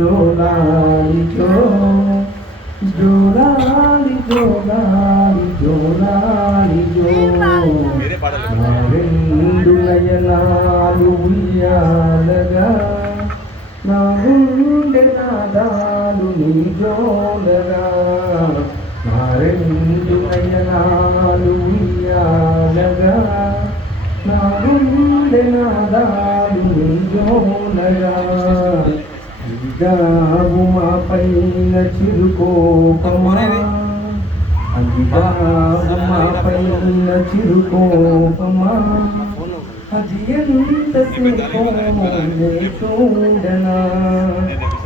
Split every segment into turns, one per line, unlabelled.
జోలాలి జోలాలి జోలాలి జోలాలి రెండు నయనాలు ఉయ్యాలగా నా గుండె నాదాలు నీ జోలగా నా రెండు నయనాలు ఉయ్యాలగా నా గుండె నాదాలు నీ జోలగా ఇదావు మా పైన చిరుకోపమా? అదిదావు మా పైన చిరుకోపమా అది ఎంతసేపో నే చూడనా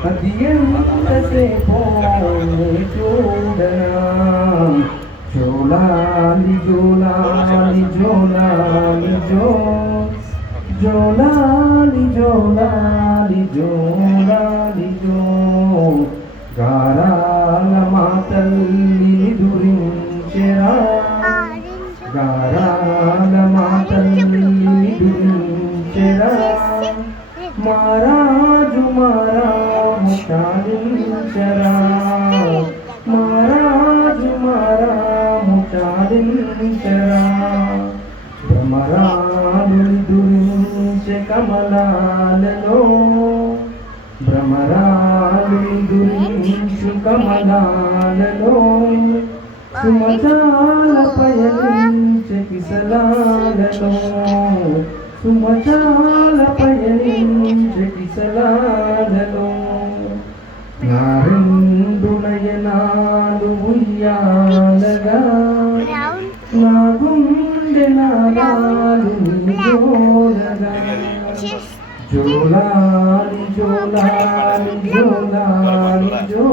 అది ఎంతసేపో నే చూడనా జోలాలి జోలాలి జోలాలి జో జోలాలి జోలాలి. కమలాలలో భ్రమరాలు దురించు కమలాలలో సుమచాల పయనించే కిసలాలలో సుమచాల పయనించే కిసలాలలో నారెండు నయనాలు ఉయ్యాలగా జోలాలి జోలాలి జోలాలి జో.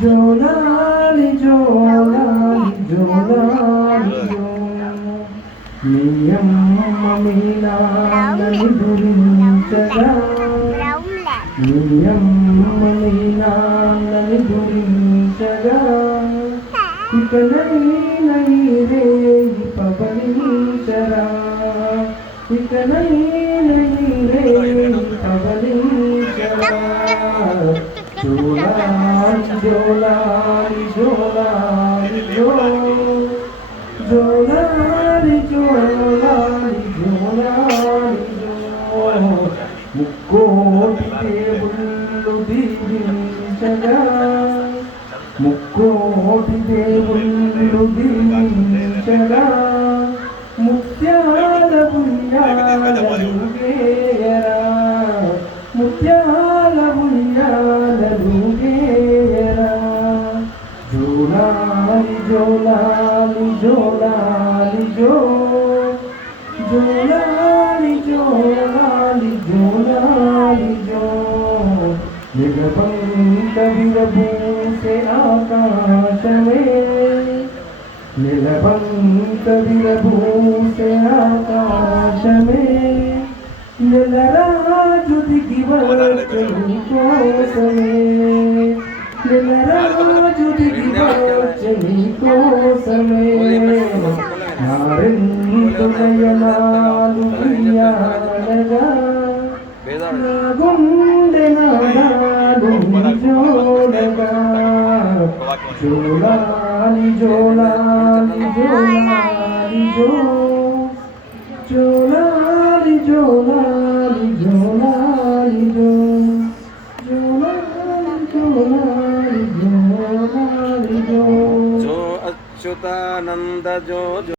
జోలాలి జోలాలి జోలాలి జో. మీ అమ్మ మీ నాన్నని గురించగా మీ అమ్మ మీ నాన్నని గురించగా ఇకనైనా నీరే పవలించరా ఇకనైనా నీరే ముక్కోటి దేవుళ్ళు దీవించగా ముక్కోటి దేవుళ్ళు దీవించగా ముత్యాల పుణ్యాలూగేయరా ముత్యాల పుణ్యాలూగేయరా జోలాలి జోలాలి జోలాలి జో నిలబంక విరబూసే ఆకాశమే. నిలబంక విరబూసే ఆకాశమే. నెలరాజు దిగి వచ్చని కోసమే నెలరాజు దిగి వచ్చని కోసమే నా రెండు జోలాలి జోలాలి జోలాలి జో జోలాలి జోలాలి జోలాలి జో జోలాలి జోలాలి జోలాలి జో
జో అచ్యుతానంద జో జో